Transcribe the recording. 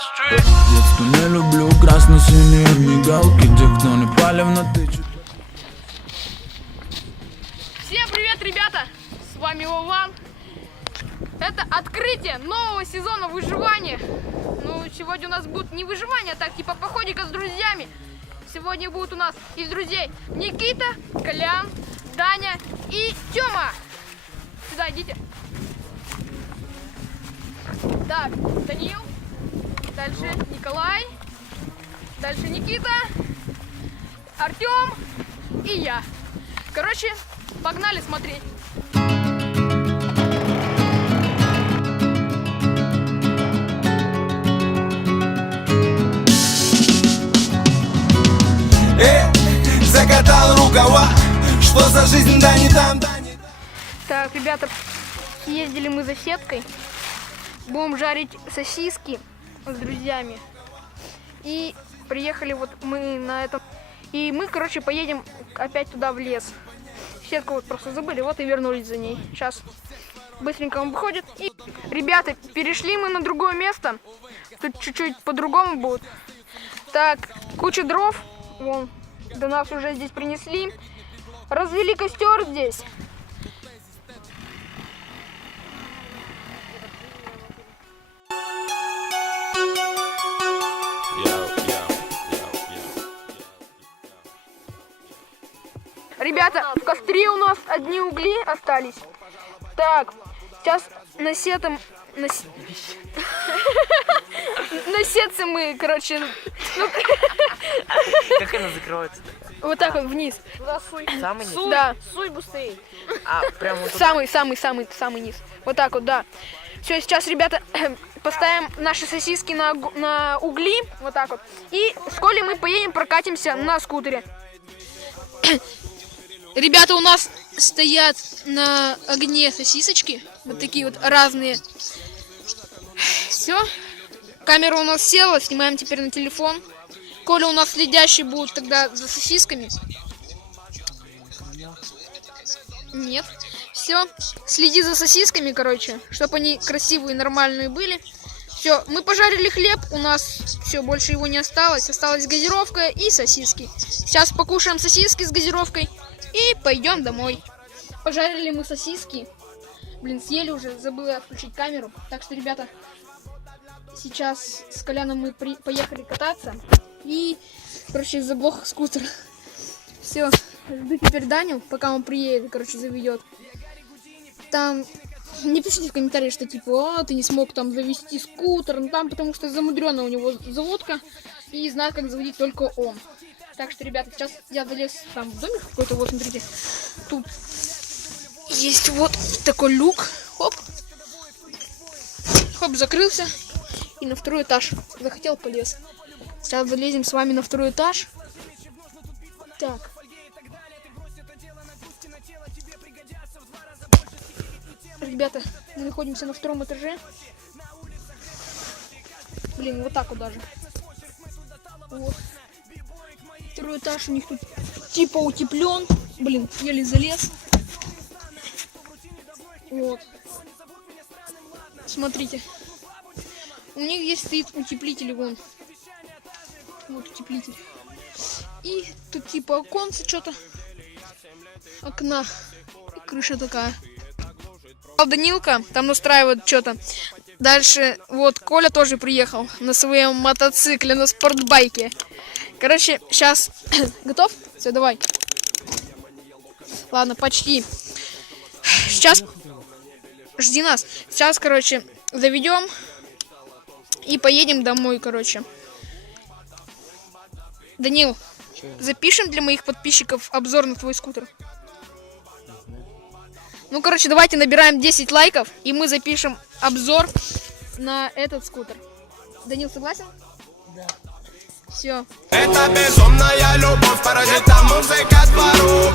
Детство не люблю красно-синие мигалки, где кто не палевно тычет. Всем привет, ребята! С вами Вован. Это открытие нового сезона выживания. Ну, сегодня у нас будет не выживание, а так типа походика с друзьями. Сегодня будут у нас из друзей Никита, Колян, Даня и Тёма. Сюда идите. Так, Данил, дальше Николай, дальше Никита, Артём и я. Короче, погнали смотреть. Закатал рукава, что за жизнь, да не там, да не там. Так, ребята, ездили мы за сеткой. Будем жарить сосиски с друзьями. И приехали вот мы на этом. И мы, короче, поедем опять туда в лес. Сетку вот просто забыли, вот и вернулись за ней. Сейчас быстренько он выходит. И, ребята, перешли мы на другое место. Тут чуть-чуть по-другому будет. Так, куча дров. Вон, до нас уже здесь принесли. Развели костер здесь. Ребята, в костре у нас одни угли остались. Так, сейчас насетом... Насеться мы, короче... Как она закрывается? Вот так вот вниз. Самый низ? Да. Суй быстрее. А, прям вот тут. Самый низ. Вот так вот, да. Все, сейчас, ребята, поставим наши сосиски на угли. Вот так вот. И с Колей мы поедем, прокатимся на скутере. Ребята, у нас стоят на огне сосисочки. Вот такие вот разные. Все. Камера у нас села. Снимаем теперь на телефон. Коля у нас следящий будет тогда за сосисками. Нет. Все. Следи за сосисками, короче, чтобы они красивые, нормальные были. Все. Мы пожарили хлеб. У нас все, больше его не осталось. Осталась газировка и сосиски. Сейчас покушаем сосиски с газировкой. И пойдем домой. Пожарили мы сосиски. Блин, съели уже. Забыла отключить камеру. Так что, ребята, сейчас с Коляном мы поехали кататься. И, короче, заглох скутер. Все, жду теперь Даню, пока он приедет, короче, заведет. Там не пишите в комментариях, что типа, ты не смог там завести скутер. Ну, там, потому что замудренная у него заводка. И знает, как заводить только он. Так что, ребята, сейчас я залез там в домик какой-то, вот, смотрите. Тут есть вот такой люк. Хоп. Хоп, закрылся. И на второй этаж. Захотел, полез. Сейчас залезем с вами на второй этаж. Так. Ребята, мы находимся на втором этаже. Блин, вот так вот даже. Вот. Второй этаж у них тут типа утеплен. Блин, еле залез. Вот. Смотрите. У них здесь стоит утеплитель, вон. Вот утеплитель. И тут типа оконце что-то. Окна. И крыша такая. Данилка там настраивает что-то. Дальше вот Коля тоже приехал на своем мотоцикле, на спортбайке. Короче, сейчас готов? Все, давай. Ладно, почти. Сейчас жди нас. Сейчас, короче, заведем и поедем домой, короче. Данил, запишем для моих подписчиков обзор на твой скутер. Ну, короче, давайте набираем 10 лайков, и мы запишем обзор на этот скутер. Данил, согласен? Да. Все. Это безумная любовь, паразита музыка двору.